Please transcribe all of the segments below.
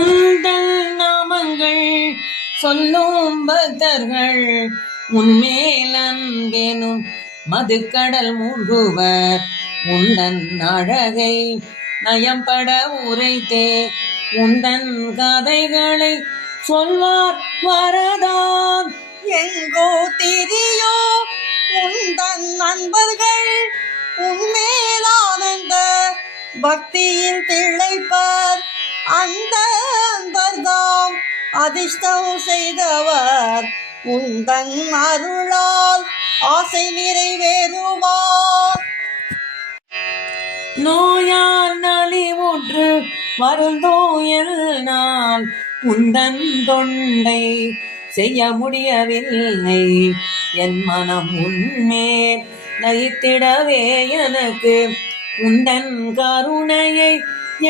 உந்தல் நாமங்கள் சொல்லும் பக்தர்கள் உன்மேல் அன்பெனும் மதுக்கடல் மூழ்குவர். உந்தன் அழகை நயம்பட உரைத்தே உந்தன் கதைகளை சொல்வார் வரதான். எங்கோ திரியோ உந்தன் நண்பர்கள் உன்மேலானந்த பக்தியில் திளைப்பர். அந்த அன்பர்தாம் அதிர்ஷ்டம் செய்தவர். உந்தன் அருளால் ஆசை நிறைவேறுவார். நோயால் நலிவுற்று வருந்தோயல் நான் உந்தன் தொண்டை செய்ய முடியவில்லை. என் மனம் உன்மேல் லயித்திடவே எனக்கு உந்தன் கருணையை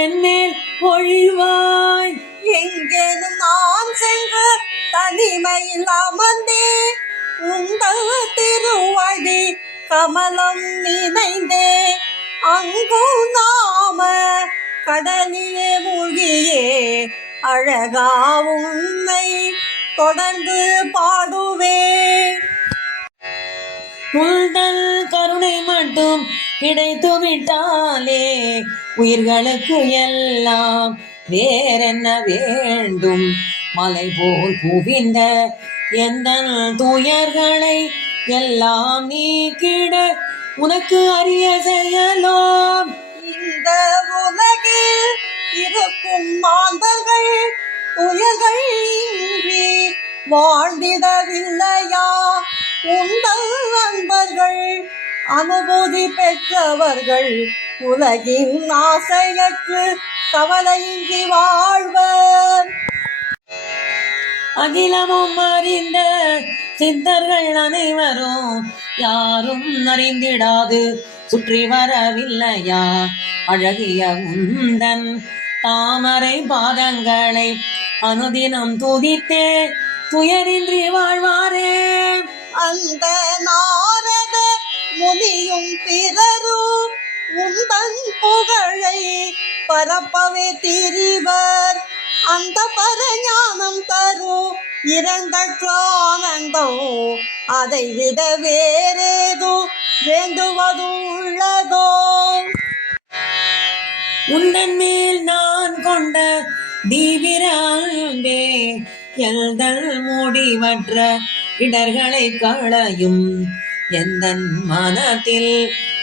என்மேல் பொழிவாய். எங்கேனும் நான் சென்று தனிமையில் அமர்ந்தே உங்கள் திருவடி கமலம் நினைந்தே அங்கும் நாம கடலிலே மூழ்கியே அழகா உன்னை தொடர்ந்து பாடுவே. உந்தன் கருணை மட்டும் கிடைத்து விட்டாலே உயிர்களுக்கு எல்லாம் வேறென்ன வேண்டும். மலை போல் குவிந்த எந்தன் துயர்களை எல்லாம் நீக்கிட உனக்கு அறிய செயலோம். இந்த உலகில் இருக்கும் மாந்தர்கள் துயர்கள் இன்றி வாழ்ந்திடவில்லையா? உங்கள் அன்பர்கள் அனுபூதி பெற்றவர்கள் உலகின் ஆசையற்று கவலையின்றி வாழ்வர். அகிலமும் அறிந்த சித்தர்கள் அனைவரும் யாரும் அறிந்திடாது சுற்றி வரவில்லையா? அழகிய உந்தன் தாமரை பாதங்களை அனுதினம் துதித்தே துயரின்றி வாழ்வாரே. அந்த நாரத முனியும் பிறரும் உந்தன் புகழை பரப்பவே திரிவர். அந்த பரஞானம் தரும் இரண்டற்ற ஆனந்தம் அதை விட வேறேதோ வேண்டுவது உள்ளதோ? உந்தன் மேல் நான் கொண்ட தீவிர அன்பே எல்தல் முடிவற்ற இடர்களை களையும். எந்தன் மனத்தில்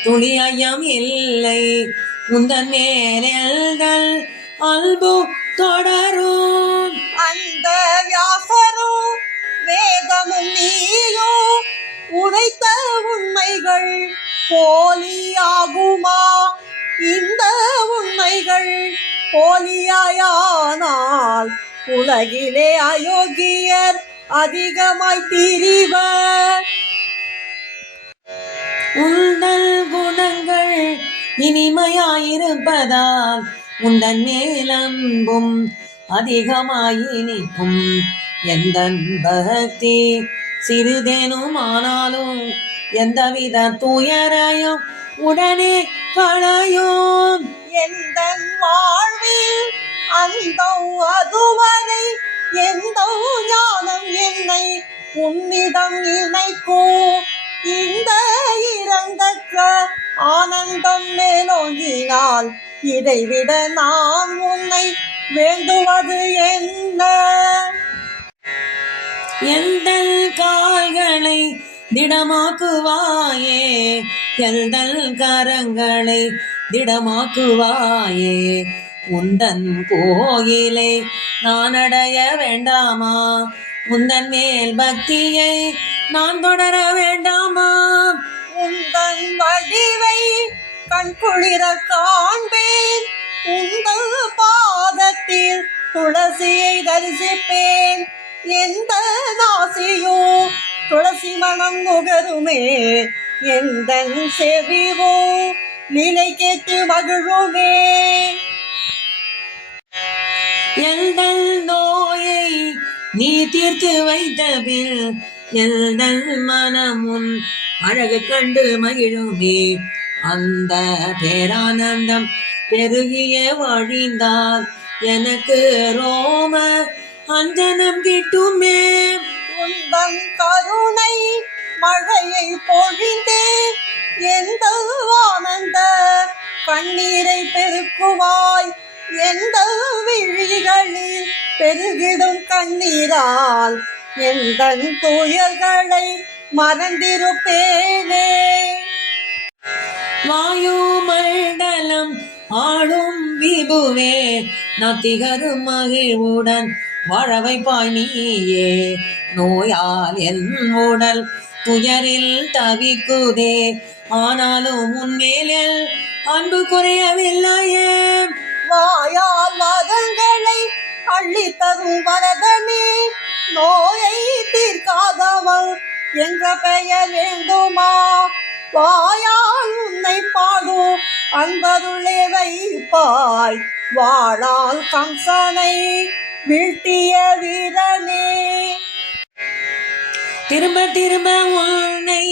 துளி ஐயம் இல்லை. உந்தன் மேல் எல்தல் அன்பு தொடரும். அந்த வியாசரும் வேதமும் நீயும் உரைத்த உண்மைகள் போலியாகுமா? இந்த உண்மைகள் போலியாயானால் உலகிலே அயோக்கியர் அதிகமாய் திரிவர். உந்தன் குணங்கள் இனிமையாயிருப்பதால் உந்தன் மேலம்பும் அதிகமாயினிக்கும். எந்தன் பக்தி சிறிதேனும் ஆனாலும் எந்தவித துயரையும் உடனே களையும். எந்தன் வாழ்வில் அந்த அதுவரை எந்த ஞானம் என்னை உன்னிடம் இணைக்கும். இந்த இரண்டற்ற ஆனந்தம் மேலோங்கினால் இதைவிட நான் உன்னை வேண்டுவது என்ன? எந்தல் கால்களை திடமாக்குவாயே, எந்தல் கரங்களை திடமாக்குவாயே. உந்தன் கோயிலை நான் அடைய வேண்டாமா? உந்தன் மேல் பக்தியை நான் தொடர வேண்டாமா? உந்தன் வடிவை கண் குளிர காண்பேன். உங்கள் பாதத்தில் துளசியை தரிசிப்பேன். எந்த நாசியோ துளசி மனம் நுகருமே. எந்த செவிவோ நிலை கேட்டு மகிழுமே. எந்தல் நோயை நீ தீர்த்து வைத்த பின் எந்தல் மனமுன் அழகு கண்டு மகிழுமே. அந்த பேரானந்தம் பெருகிய வழிந்தால் எனக்கு ரோம அஞ்சனம் கிட்டுமே. உந்தன் கருணை மழையை பொழிந்தே எந்த ஆனந்த கண்ணீரை பெருக்குவாய். எந்த விழிகளில் பெருகிடும் கண்ணீரால் எந்தன் துயர்களை மறந்திருப்பேனே. வாயு மண்டலம் ஆளும் விபுவே, நத்திகரும் மகிழ்வுடன் வாழவைப்பாய் நீயே. நோயால் என் உடல் துயரில் தவிக்குதே, ஆனாலும் உன்மேல் அன்பு குறையவில்லையே. வாயால் வாதங்களை அள்ளி தரும் வரதனே, நோயை தீர்க்காதவள் என்ற பெயர் வேண்டுமா? வாயால் உன்னை பாடும் அன்பருளே வைப்பாய், வாழால் கம்சனை வீழ்த்திய வீரனே. திரும்ப திரும்ப உன்னை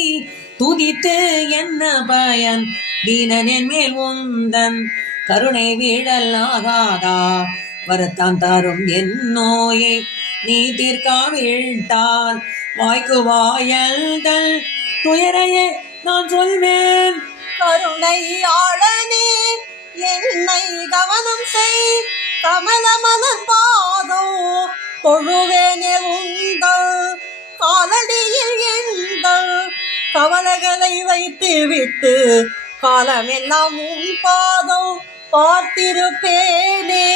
துதித்து என்ன பயன்? தீனன் என் மேல் உந்தன் கருணை வீழல் ஆகாதா? வருத்தம் தரும் என் நோயை நீ தீர்க்காவிட்டால் வாய்க்கு வாயல்தல் துயரையே நான் சொல்வேன். கருணையாளனே, என்னை கவனம் செய். கமல மலர் பாதம் தொழுவேனே உங்கள் காலடியில் எங்கள் கவலைகளை வைத்து விட்டு காலமெல்லாம் உன் பாதம் பார்த்திருப்பேனே.